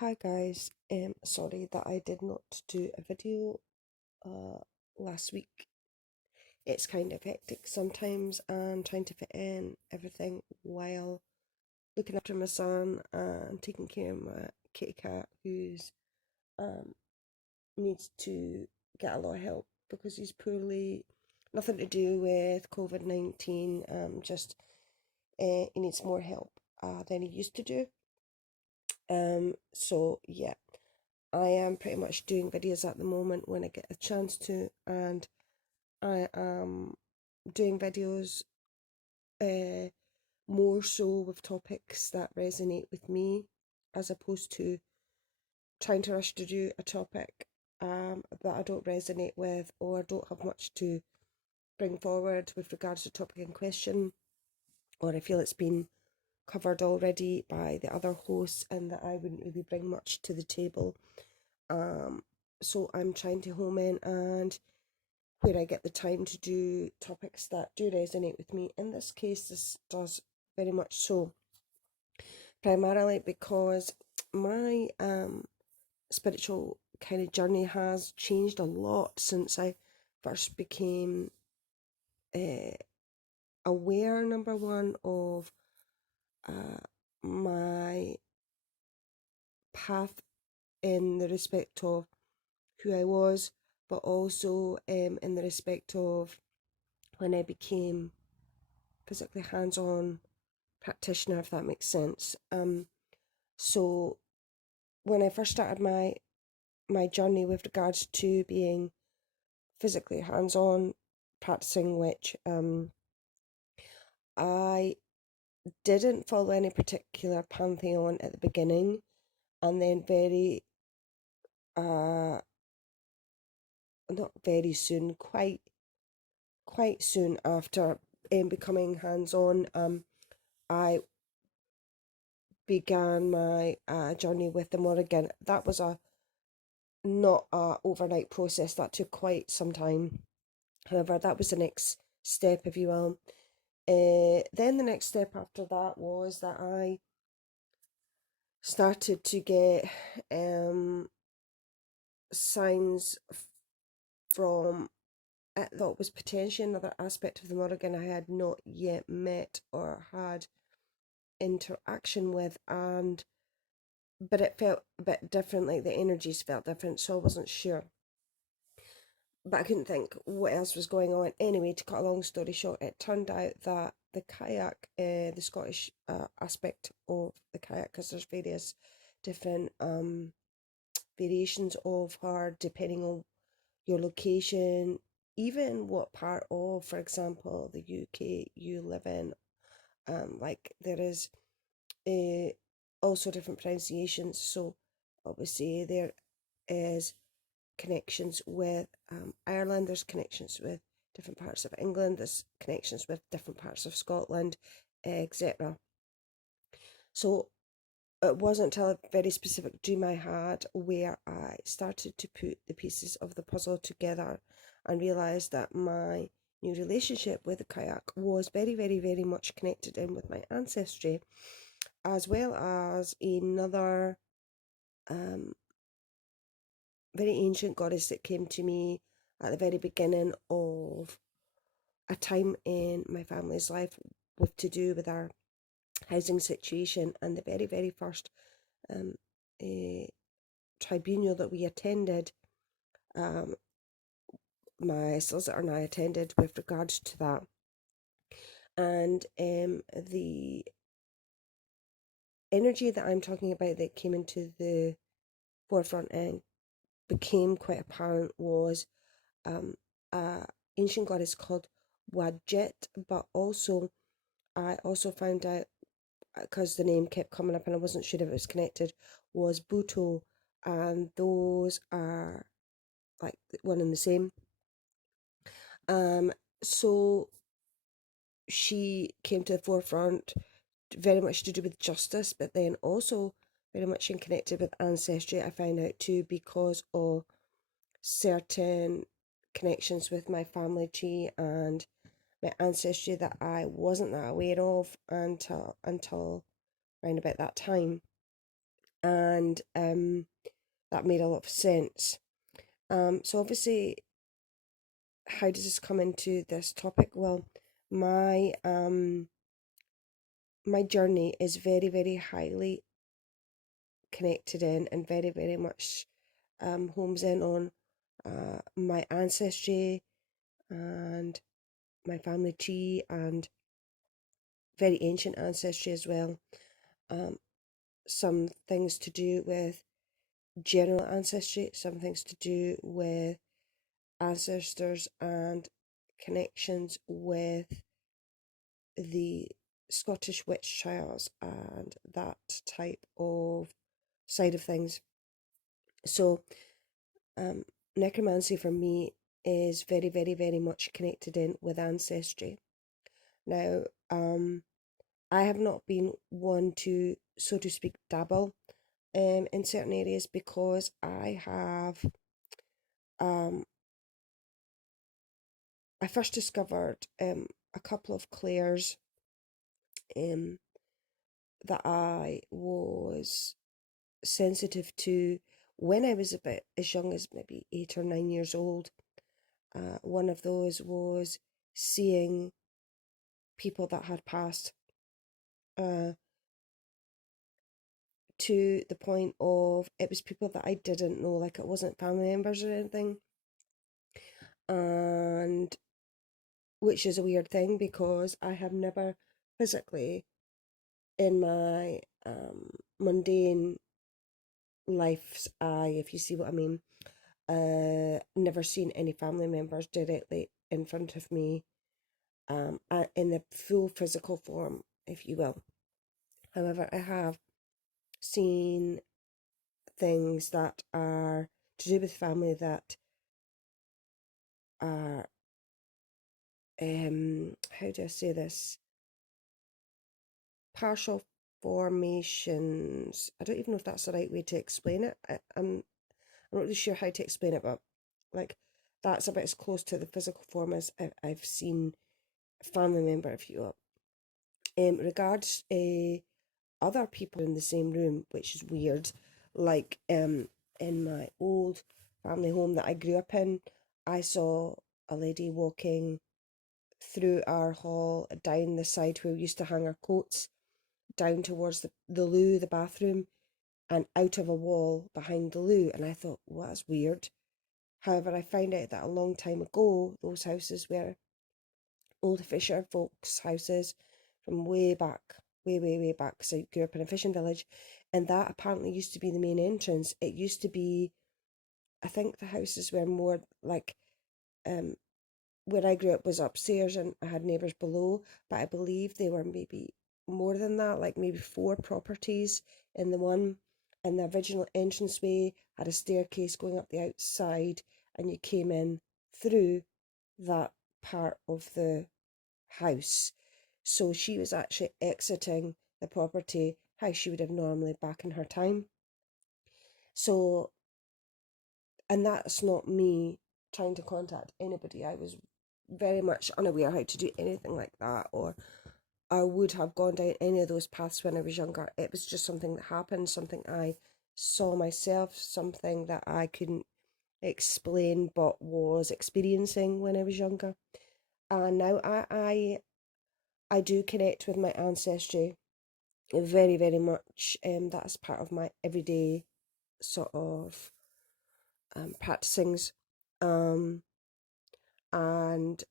Hi guys, sorry that I did not do a video last week. It's kind of hectic sometimes and trying to fit in everything while looking after my son and taking care of my kitty cat who's um needs to get a lot of help because he's poorly. Nothing to do with COVID-19, just he needs more help than he used to do. So yeah. I am pretty much doing videos at the moment when I get a chance to, and I am doing videos more so with topics that resonate with me as opposed to trying to rush to do a topic that I don't resonate with or don't have much to bring forward with regards to the topic in question, or I feel it's been covered already by the other hosts and that I wouldn't really bring much to the table. So I'm trying to home in and where I get the time to do topics that do resonate with me. In this case, this does very much so, primarily because my spiritual kind of journey has changed a lot since I first became aware, number one, of my path in the respect of who I was, but also in the respect of when I became physically hands-on practitioner, if that makes sense. So when I first started my journey with regards to being physically hands-on practicing witch, I didn't follow any particular pantheon at the beginning, and then not very soon, quite soon after becoming hands-on, I began my journey with the Morrigan. That was not a overnight process. That took quite some time. However, that was the next step, if you will. Then the next step after that was that I started to get signs from I thought was potentially another aspect of the Morrigan I had not yet met or had interaction with, but it felt a bit different, like the energies felt different, so I wasn't sure. But I couldn't think what else was going on. Anyway, to cut a long story short, it turned out that the kayak, the Scottish aspect of the kayak, because there's various different variations of her depending on your location, even what part of, for example, the UK you live in. Like there is also different pronunciations. So obviously there is connections with Ireland, there's connections with different parts of England, there's connections with different parts of Scotland, etc. So it wasn't until a very specific dream I had where I started to put the pieces of the puzzle together and realised that my new relationship with the kayak was very, very, very much connected in with my ancestry, as well as another very ancient goddess that came to me at the very beginning of a time in my family's life with to do with our housing situation, and the very, very first tribunal that we attended, my solicitor and I attended with regards to that. And the energy that I'm talking about that came into the forefront and became quite apparent was a ancient goddess called Wadjet, but also I also found out, because the name kept coming up and I wasn't sure if it was connected, was Buto, and those are like one and the same. So she came to the forefront very much to do with justice, but then also very much in connected with ancestry, I found out too, because of certain connections with my family tree and my ancestry that I wasn't that aware of until around about that time. and that made a lot of sense. So obviously, how does this come into this topic? Well, my my journey is very, very highly connected in and very, very much homes in on my ancestry and my family tree and very ancient ancestry as well. Some things to do with general ancestry, some things to do with ancestors and connections with the Scottish witch trials and that type of side of things. So, necromancy for me is very, very, very much connected in with ancestry. Now, I have not been one to, so to speak, dabble in certain areas because um, I first discovered a couple of clairs um, that I was sensitive to when I was about as young as maybe 8 or 9 years old. One of those was seeing people that had passed uh, to the point of it was people that I didn't know, like it wasn't family members or anything. And which is a weird thing because I have never physically in my mundane life's eye, if you see what I mean, never seen any family members directly in front of me, in the full physical form, if you will. However, I have seen things that are to do with family that are, how do I say this? Partial formations. I don't even know if that's the right way to explain it. I'm not really sure how to explain it, but like that's about as close to the physical form as I've seen a family member, if you will. Regards other people in the same room, which is weird. Like in my old family home that I grew up in, I saw a lady walking through our hall down the side where we used to hang our coats, down towards the loo, the bathroom, and out of a wall behind the loo. And I thought, well, that's weird. However, I found out that a long time ago, those houses were old fisher folks' houses from way back, way, way, way back. So I grew up in a fishing village, and that apparently used to be the main entrance. It used to be, I think the houses were more like, where I grew up was upstairs and I had neighbours below, but I believe they were maybe more than that, like maybe 4 properties in the one. And the original entranceway had a staircase going up the outside, and you came in through that part of the house. So she was actually exiting the property how she would have normally back in her time. So, and that's not me trying to contact anybody. I was very much unaware how to do anything like that, or I would have gone down any of those paths when I was younger. It was just something that happened, something I saw myself, something that I couldn't explain but was experiencing when I was younger. And now I do connect with my ancestry very, very much. That's part of my everyday sort of practicings. Um, and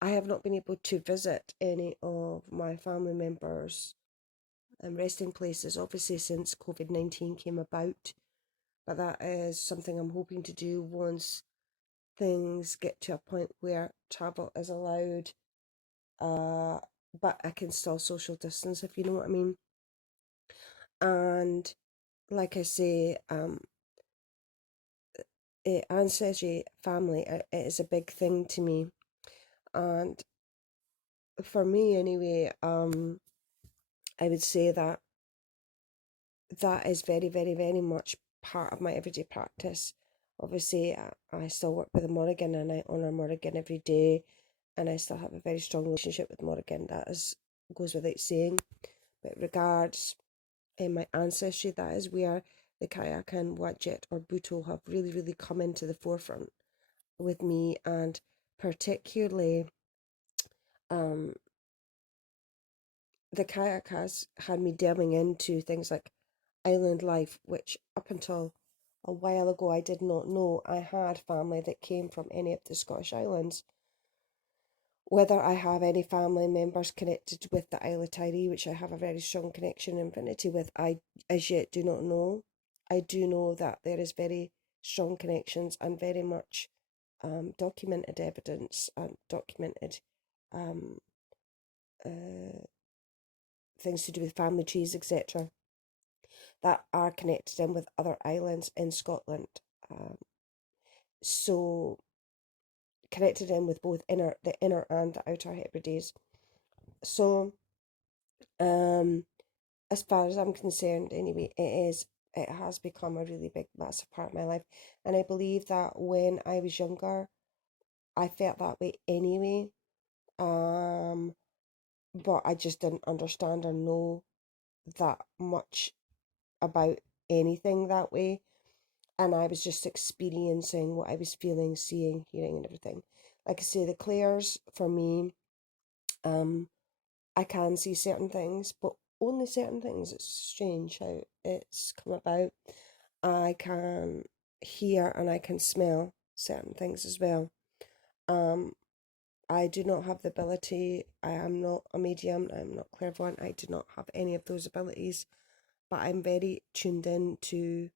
I have not been able to visit any of my family members' resting places, obviously, since COVID-19 came about. But that is something I'm hoping to do once things get to a point where travel is allowed. But I can still social distance, if you know what I mean. And like I say, ancestry, family, it is a big thing to me. And for me, anyway, I would say that that is very, very, very much part of my everyday practice. Obviously, I still work with a Morrigan and I honour Morrigan every day, and I still have a very strong relationship with Morrigan. That is goes without saying. But regards in my ancestry, that is where the Kayakan, Wadjet or Buto have really, really come into the forefront with me, and particularly the kayak has had me delving into things like island life, which up until a while ago I did not know. I had family that came from any of the Scottish Islands. Whether I have any family members connected with the Isle of Tiree, which I have a very strong connection and affinity with, I as yet do not know. I do know that there is very strong connections and very much documented evidence and documented um, uh, things to do with family trees, etc., that are connected in with other islands in Scotland. So connected in with both the inner and the outer Hebrides. So as far as I'm concerned anyway, it has become a really big, massive part of my life. And I believe that when I was younger, I felt that way anyway. But I just didn't understand or know that much about anything that way. And I was just experiencing what I was feeling, seeing, hearing, and everything. Like I say, the clairs for me, I can see certain things, but only certain things. It's strange how it's come about. I can hear and I can smell certain things as well. I do not have the ability. I am not a medium. I'm not clairvoyant. I do not have any of those abilities, but I'm very tuned in to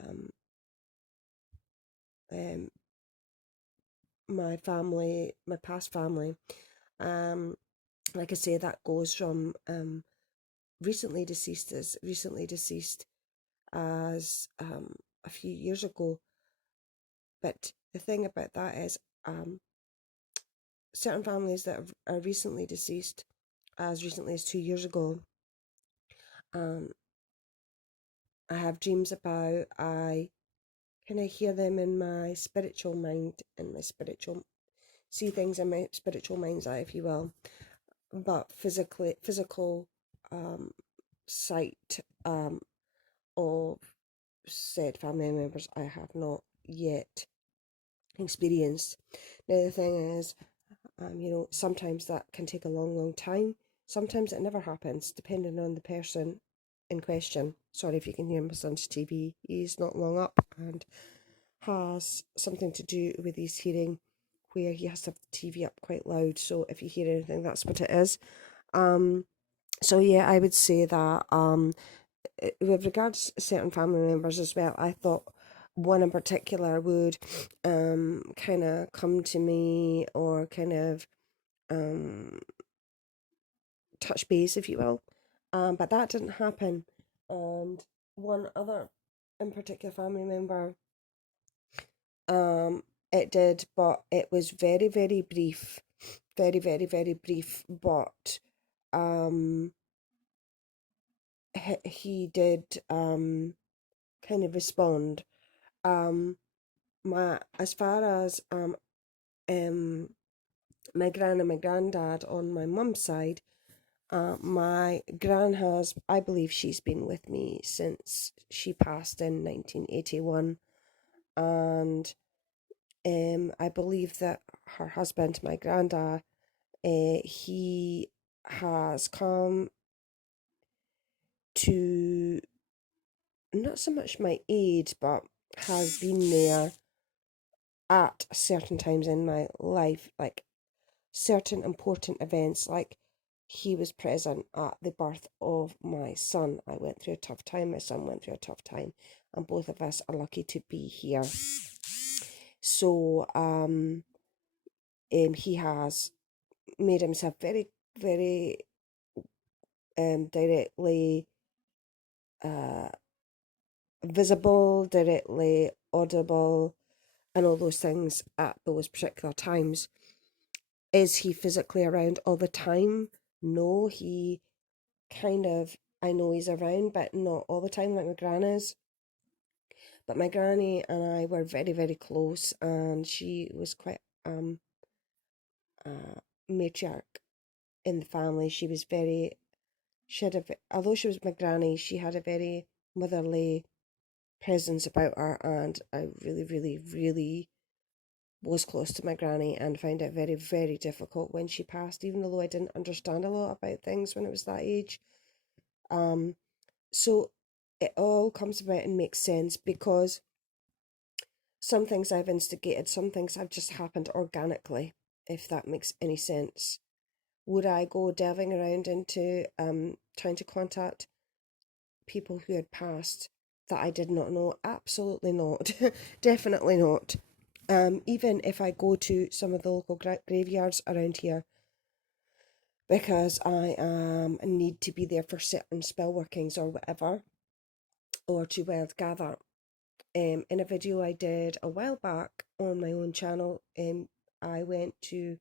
um, um, my family, my past family. Like I say, that goes from recently deceased as a few years ago. But the thing about that is, certain families that are recently deceased, as recently as 2 years ago, um, I have dreams about. I kind of hear them in my spiritual mind, in my spiritual, see things in my spiritual mind's eye, if you will. But physical sight of said family members I have not yet experienced. Now the thing is, sometimes that can take a long, long time. Sometimes it never happens, depending on the person in question. Sorry if you can hear my son's TV. He's not long up and has something to do with his hearing, where he has to have the TV up quite loud. So if you hear anything, that's what it is. So yeah, I would say that with regards to certain family members as well, I thought one in particular would kind of come to me or kind of touch base, if you will. But that didn't happen. And one other in particular family member, it did, but it was very, very brief. Very, very, very brief. But he did kind of respond. As far as my gran and my granddad on my mum's side, my gran has, I believe she's been with me since she passed in 1981, and I believe that her husband, my granddad, he has come to not so much my aid, but has been there at certain times in my life, like certain important events, like he was present at the birth of my son. I went through a tough time, my son went through a tough time, and both of us are lucky to be here. So he has made himself very, very directly visible, directly audible, and all those things at those particular times. Is he physically around all the time? No, he kind of, I know he's around, but not all the time like my gran is. But my granny and I were very, very close, and she was quite matriarch in the family. She was very although she was my granny, she had a very motherly presence about her, and I really, really, really was close to my granny and found it very, very difficult when she passed, even though I didn't understand a lot about things when I was that age. So it all comes about and makes sense because some things I've instigated, some things have just happened organically, if that makes any sense. Would I go delving around into trying to contact people who had passed that I did not know? Absolutely not. Definitely not. Even if I go to some of the local graveyards around here, because I need to be there for certain spell workings or whatever, or to Wyld gather. In a video I did a while back on my own channel, I went to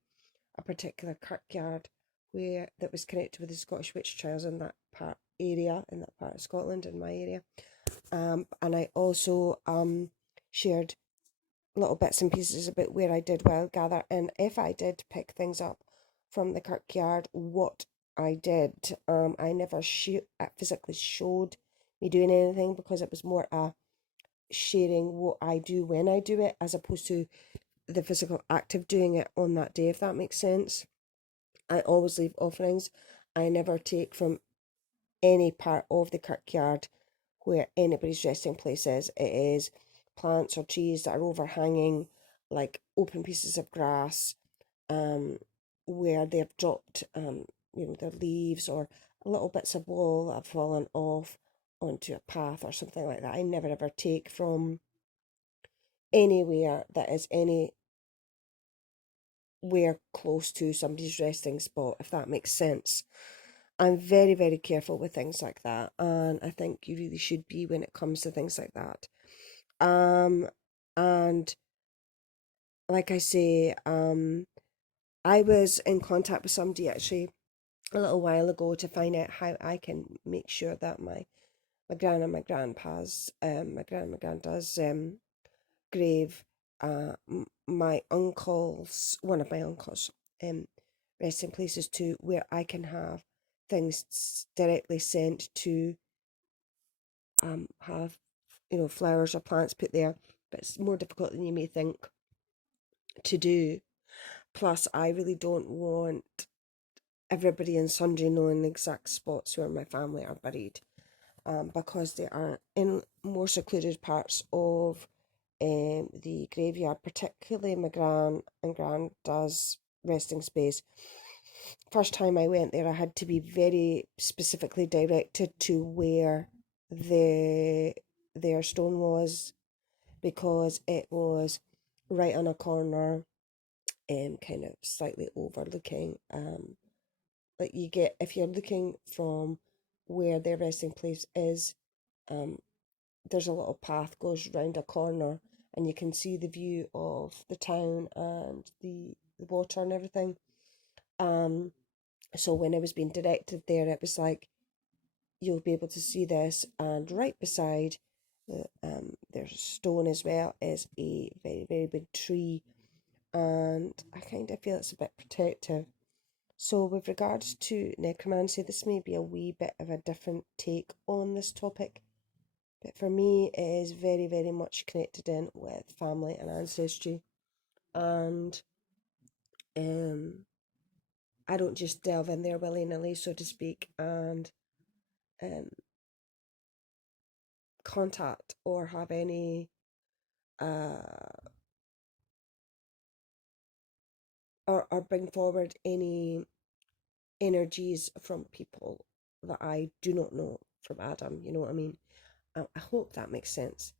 a particular kirkyard where that was connected with the Scottish witch trials in that part of Scotland, in my area. And I also shared little bits and pieces about where I did Wyld gather, and if I did pick things up from the kirkyard, what I did. I never physically showed me doing anything because it was more a sharing what I do when I do it, as opposed to the physical act of doing it on that day, if that makes sense. I always leave offerings. I never take from any part of the kirkyard where anybody's resting place is. It is plants or trees that are overhanging, like open pieces of grass, where they've dropped, their leaves or little bits of wall that have fallen off onto a path or something like that. I never ever take from anywhere that is anywhere close to somebody's resting spot, if that makes sense. I'm very, very careful with things like that, and I think you really should be when it comes to things like that. And like I say, I was in contact with somebody actually a little while ago to find out how I can make sure that my gran and my grandpa's my gran and my granddad's grave, my uncle's one of my uncles resting places too, where I can have things directly sent to have flowers or plants put there, but it's more difficult than you may think to do. Plus, I really don't want everybody and sundry knowing the exact spots where my family are buried, because they are in more secluded parts of the graveyard, particularly my gran and granddad's resting space. First time I went there, I had to be very specifically directed to where their stone was, because it was right on a corner, kind of slightly overlooking. Like you get, if you're looking from where their resting place is, there's a little path goes round a corner, and you can see the view of the town and the water and everything. So when I was being directed there, it was like, you'll be able to see this, and right beside there's a stone as well, is a very, very big tree, and I kind of feel it's a bit protective. So with regards to necromancy, this may be a wee bit of a different take on this topic, but for me it is very, very much connected in with family and ancestry, and I don't just delve in there willy-nilly, so to speak, and um, contact or have any uh, or bring forward any energies from people that I do not know from Adam. You know what I mean? I hope that makes sense.